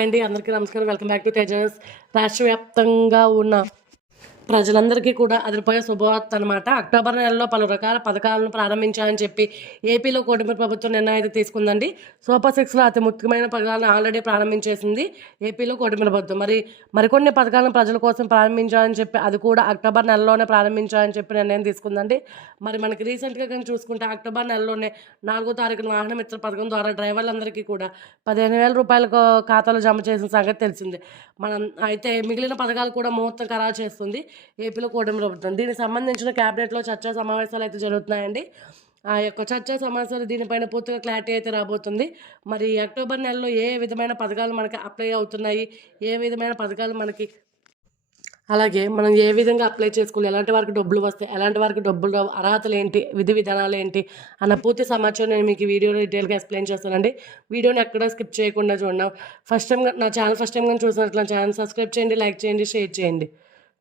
Hi అండి. అందరికీ నమస్కారం. Welcome back to Tejas. రాష్ట్ర వ్యాప్తంగా ఉన్న ప్రజలందరికీ కూడా అదిరిపోయే శుభవార్త అనమాట అక్టోబర్ నెలలో పలు రకాల పథకాలను ప్రారంభించాలని చెప్పి ఏపీలో కూటమి ప్రభుత్వం నిర్ణయం అయితే తీసుకుందండి. సూపర్ సిక్స్లో అతి ముఖ్యమైన పథకాలను ఆల్రెడీ ప్రారంభించేసింది ఏపీలో కూటమి ప్రభుత్వం. మరి మరికొన్ని పథకాలను ప్రజల కోసం ప్రారంభించాలని చెప్పి అది కూడా అక్టోబర్ నెలలోనే ప్రారంభించాలని చెప్పి నిర్ణయం తీసుకుందండి. మరి మనకి రీసెంట్గా కానీ చూసుకుంటే అక్టోబర్ నెలలోనే నాలుగో తారీఖున వాహన మిత్ర పథకం ద్వారా డ్రైవర్లందరికీ కూడా పదిహేను వేల రూపాయలకు ఖాతాలో జమ చేసిన సంగతి తెలిసిందే. మనం అయితే మిగిలిన పథకాలు కూడా ముహూర్తం ఖరారు చేస్తుంది. ఏపీలో కూటమి ప్రభుత్వం. దీనికి సంబంధించిన క్యాబినెట్లో చర్చా సమావేశాలు అయితే జరుగుతున్నాయండి. ఆ యొక్క చర్చా సమావేశాలు దీనిపైన పూర్తిగా క్లారిటీ అయితే రాబోతుంది. మరి అక్టోబర్ నెలలో ఏ విధమైన పథకాలు మనకి అప్లై అవుతున్నాయి? ఏ విధమైన పథకాలు మనకి అలాగే మనం ఏ విధంగా అప్లై చేసుకోవాలి? ఎలాంటి వారికి డబ్బులు వస్తాయి? ఎలాంటి వారికి డబ్బులు రావు? అర్హతలు ఏంటి? విధి విధానాలు ఏంటి? అన్న పూర్తి సమాచారం నేను మీకు వీడియోలో డీటెయిల్గా ఎక్స్ప్లెయిన్ చేస్తానండి. వీడియోని ఎక్కడ స్కిప్ చేయకుండా చూడండి. ఫస్ట్ టైం నా ఛానల్ ఫస్ట్ టైం కానీ చూసినట్లు ఛానల్ సబ్స్క్రైబ్ చేయండి లైక్ చేయండి షేర్ చేయండి.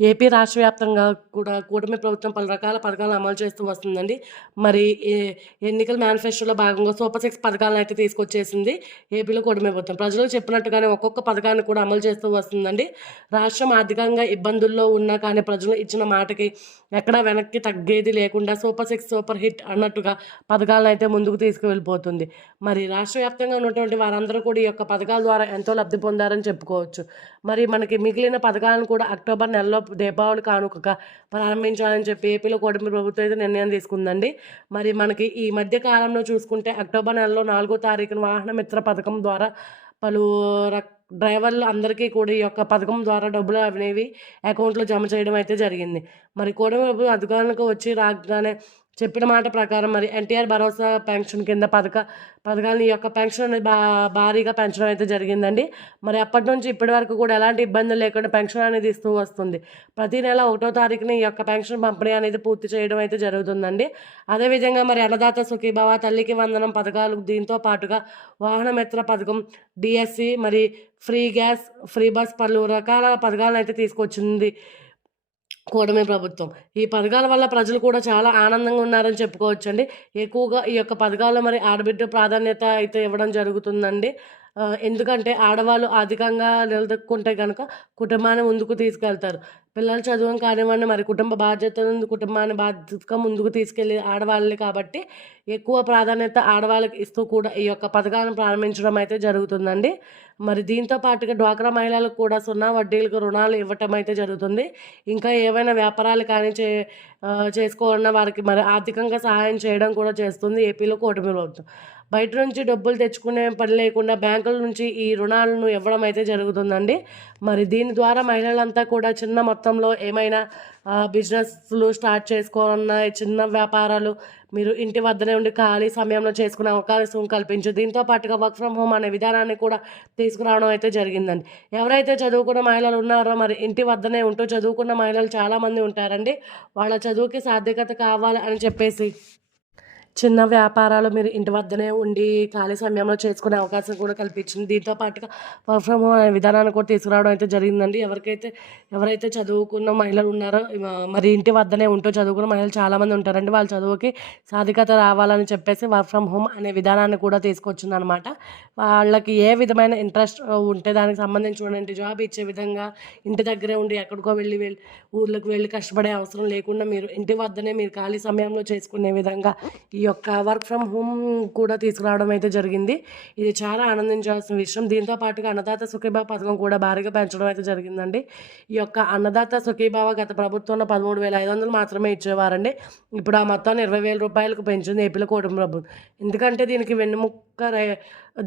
ఏపీ రాష్ట్ర వ్యాప్తంగా కూడా కూటమి ప్రభుత్వం పలు రకాల పథకాలను అమలు చేస్తూ వస్తుందండి. మరి ఏ- ఎన్నికల మేనిఫెస్టోలో భాగంగా సూపర్ సిక్స్ పథకాలను అయితే తీసుకొచ్చేసింది ఏపీలో కూటమి ప్రభుత్వం. ప్రజలకు చెప్పినట్టుగానే ఒక్కొక్క పథకాన్ని కూడా అమలు చేస్తూ వస్తుందండి. రాష్ట్రం ఆర్థికంగా ఇబ్బందుల్లో ఉన్నా కానీ ప్రజలు ఇచ్చిన మాటకి ఎక్కడా వెనక్కి తగ్గేది లేకుండా సూపర్ సిక్స్ సూపర్ హిట్ అన్నట్టుగా పథకాలను అయితే ముందుకు తీసుకువెళ్ళిపోతుంది. మరి రాష్ట్ర వ్యాప్తంగా ఉన్నటువంటి వారందరూ కూడా ఈ యొక్క పథకాల ద్వారా ఎంతో లబ్ధి పొందారని చెప్పుకోవచ్చు. మరి మనకి మిగిలిన పథకాలను కూడా అక్టోబర్ నెలలో దీపావళి కానుకగా ప్రారంభించాలని చెప్పి ఏపీలో కూటమి ప్రభుత్వం అయితే నిర్ణయం తీసుకుందండి. మరి మనకి ఈ మధ్య కాలంలో చూసుకుంటే అక్టోబర్ నెలలో నాలుగో తారీఖున వాహన మిత్ర పథకం ద్వారా పలు రక్ డ్రైవర్లు అందరికీ కూడా ఈ యొక్క పథకం ద్వారా డబ్బులు అనేవి అకౌంట్లో జమ చేయడం అయితే జరిగింది. మరి కూటమి అధికారులకు వచ్చి రాగానే చెప్పిన మాట ప్రకారం మరి ఎన్టీఆర్ భరోసా పెన్షన్ కింద పథక పథకాలను ఈ యొక్క పెన్షన్ అనేది బా భారీగా పెంచడం అయితే జరిగిందండి. మరి అప్పటి నుంచి ఇప్పటి వరకు కూడా ఎలాంటి ఇబ్బందులు లేకుండా పెన్షన్ అనేది ఇస్తూ వస్తుంది. ప్రతి నెల ఒకటో తారీఖున ఈ యొక్క పెన్షన్ పంపిణీ అనేది పూర్తి చేయడం అయితే జరుగుతుందండి. అదేవిధంగా మరి అన్నదాత సుఖీభావ తల్లికి వందనం పథకాలు దీంతో పాటుగా వాహనమిత్ర పథకం డిఎస్సి మరి ఫ్రీ గ్యాస్ ఫ్రీ బస్ పలు రకాల పథకాలు అయితే తీసుకొచ్చింది కూటమి ప్రభుత్వం. ఈ పథకాల వల్ల ప్రజలు కూడా చాలా ఆనందంగా ఉన్నారని చెప్పుకోవచ్చండి. ఎక్కువగా ఈ యొక్క పథకాల్లో మరి ఆడబిడ్డ ప్రాధాన్యత అయితే ఇవ్వడం జరుగుతుందండి. ఎందుకంటే ఆడవాళ్ళు అధికంగా నిలదొక్కుంటే కనుక కుటుంబాన్ని ముందుకు తీసుకెళ్తారు. పిల్లలు చదువు కానివ్వండి మరి కుటుంబ బాధ్యతలను కుటుంబాన్ని బాధ్యతగా ముందుకు తీసుకెళ్ళి ఆడవాళ్ళని కాబట్టి ఎక్కువ ప్రాధాన్యత ఆడవాళ్ళకి ఇస్తూ కూడా ఈ యొక్క పథకాలను ప్రారంభించడం అయితే జరుగుతుందండి. మరి దీంతో పాటుగా డ్వాక్రా మహిళలకు కూడా సున్నా వడ్డీలకు రుణాలు ఇవ్వటం అయితే జరుగుతుంది. ఇంకా ఏవైనా వ్యాపారాలు కానీ చే చేసుకోవాలన్న వారికి మరి ఆర్థికంగా సహాయం చేయడం కూడా చేస్తుంది ఏపీలో కూటమి ప్రభుత్వం బయట నుంచి డబ్బులు తెచ్చుకునే పని లేకుండా బ్యాంకుల నుంచి ఈ రుణాలను ఇవ్వడం అయితే జరుగుతుందండి. మరి దీని ద్వారా మహిళలంతా కూడా చిన్న మొత్తంలో ఏమైనా బిజినెస్లు స్టార్ట్ చేసుకోవాలన్న చిన్న వ్యాపారాలు మీరు ఇంటి వద్దనే ఉండి ఖాళీ సమయంలో చేసుకునే అవకాశం కల్పించు దీంతో పాటుగా వర్క్ ఫ్రమ్ హోమ్ అనే విధానాన్ని కూడా తీసుకురావడం అయితే జరిగిందండి. ఎవరైతే చదువుకున్న మహిళలు ఉన్నారో మరి ఇంటి వద్దనే ఉంటూ చదువుకున్న మహిళలు చాలామంది ఉంటారండి. వాళ్ళ చదువుకి సాధ్యత కావాలి అని చెప్పేసి చిన్న వ్యాపారాలు మీరు ఇంటి వద్దనే ఉండి ఖాళీ సమయంలో చేసుకునే అవకాశం కూడా కల్పించింది. దీంతో పాటుగా వర్క్ ఫ్రమ్ హోమ్ అనే విధానాన్ని కూడా తీసుకురావడం అయితే జరిగిందండి. ఎవరికైతే ఎవరైతే చదువుకున్న మహిళలు ఉన్నారో మరి ఇంటి వద్దనే ఉంటూ చదువుకున్న మహిళలు చాలామంది ఉంటారండి. వాళ్ళ చదువుకి సాధికత రావాలని చెప్పేసి వర్క్ ఫ్రమ్ హోమ్ అనే విధానాన్ని కూడా తీసుకొచ్చింది అనమాట వాళ్ళకి ఏ విధమైన ఇంట్రెస్ట్ ఉంటే దానికి సంబంధించి చూడండి. జాబ్ ఇచ్చే విధంగా ఇంటి దగ్గరే ఉండి ఎక్కడికో వెళ్ళి వెళ్ళి ఊర్లకు వెళ్ళి కష్టపడే అవసరం లేకుండా మీరు ఇంటి వద్దనే మీరు ఖాళీ సమయంలో చేసుకునే విధంగా ఈ ఈ యొక్క వర్క్ ఫ్రమ్ హోమ్ కూడా తీసుకురావడం అయితే జరిగింది. ఇది చాలా ఆనందించాల్సిన విషయం. దీంతో పాటుగా అన్నదాత సుఖీభావ పథకం కూడా భారీగా పెంచడం అయితే జరిగిందండి. ఈ యొక్క అన్నదాత సుఖీభావ గత ప్రభుత్వంలో పదమూడు వేల ఐదు వందలు మాత్రమే ఇచ్చేవారండి. ఇప్పుడు ఆ మొత్తాన్ని ఇరవై వేల రూపాయలకు పెంచింది ఏపీలో కూటమి ప్రభుత్వం. ఎందుకంటే దీనికి వెన్నుముక్క రై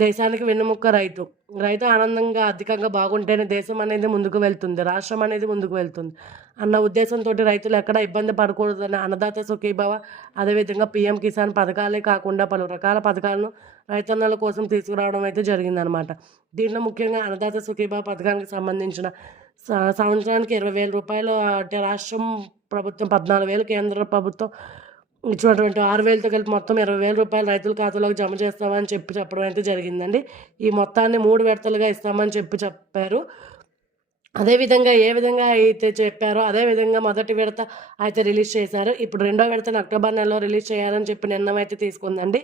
దేశానికి వెన్నుముక్క రైతు. రైతు ఆనందంగా ఆర్థికంగా బాగుంటేనే దేశం అనేది ముందుకు వెళ్తుంది రాష్ట్రం అనేది ముందుకు వెళ్తుంది అన్న ఉద్దేశంతో రైతులు ఎక్కడ ఇబ్బంది పడకూడదని అన్నదాత సుఖీభావ. అదేవిధంగా పిఎం కిసాన్ పథకాలే కాకుండా పలు రకాల పథకాలను రైతన్నల కోసం తీసుకురావడం అయితే జరిగిందనమాట. దీంట్లో ముఖ్యంగా అన్నదాత సుఖీభావ పథకానికి సంబంధించిన సంవత్సరానికి ఇరవై వేల రూపాయలు అంటే రాష్ట్రం ప్రభుత్వం పద్నాలుగు వేలు కేంద్ర ప్రభుత్వం ఇచ్చినటువంటి ఆరు వేలతో కలిపి మొత్తం ఇరవై వేల రూపాయలు రైతుల ఖాతాలోకి జమ చేస్తామని చెప్పి చెప్పడం అయితే జరిగిందండి. ఈ మొత్తాన్ని మూడు విడతలుగా ఇస్తామని చెప్పి చెప్పారు. అదేవిధంగా ఏ విధంగా అయితే చెప్పారో అదే విధంగా మొదటి విడత అయితే రిలీజ్ చేశారు. ఇప్పుడు రెండో విడతను అక్టోబర్ నెలలో రిలీజ్ చేయాలని చెప్పి నిర్ణయం అయితే తీసుకుందండి.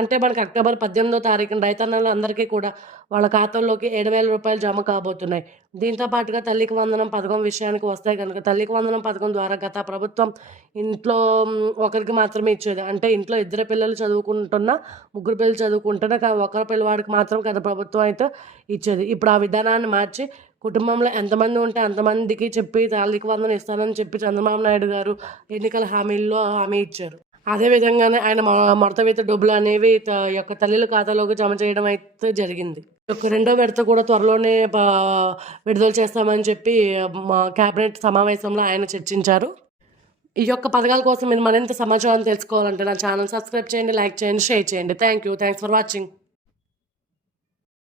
అంటే మనకి అక్టోబర్ పద్దెనిమిదో తారీఖున రైతన్నలు అందరికీ కూడా వాళ్ళ ఖాతాల్లోకి ఏడు వేల రూపాయలు జమ కాబోతున్నాయి. దీంతో పాటుగా తల్లికి వందనం పథకం విషయానికి వస్తే కనుక తల్లికి వందనం పథకం ద్వారా గత ప్రభుత్వం ఇంట్లో ఒకరికి మాత్రమే ఇచ్చేది. అంటే ఇంట్లో ఇద్దరు పిల్లలు చదువుకుంటున్న ముగ్గురు పిల్లలు చదువుకుంటున్న కానీ ఒకరి పిల్లవాడికి మాత్రం గత ప్రభుత్వం అయితే ఇచ్చేది. ఇప్పుడు ఆ విధానాన్ని మార్చి కుటుంబంలో ఎంతమంది ఉంటే అంతమందికి చెప్పి తల్లికి వందనం ఇస్తానని చెప్పి చంద్రబాబు నాయుడు గారు ఎన్నికల హామీల్లో హామీ ఇచ్చారు. అదేవిధంగానే ఆయన మడతవేత డబ్బులు అనేవి త- యొక్క తల్లుల ఖాతాలోకి జమ చేయడం అయితే జరిగింది. ఒక యొక్క రెండో విడత కూడా త్వరలోనే విడుదల చేస్తామని చెప్పి మా కేబినెట్ సమావేశంలో ఆయన చర్చించారు. ఈ యొక్క పథకాల కోసం మీరు మరింత సమాచారం తెలుసుకోవాలంటే నా ఛానల్ సబ్స్క్రైబ్ చేయండి లైక్ చేయండి షేర్ చేయండి. Thank you thanks for watching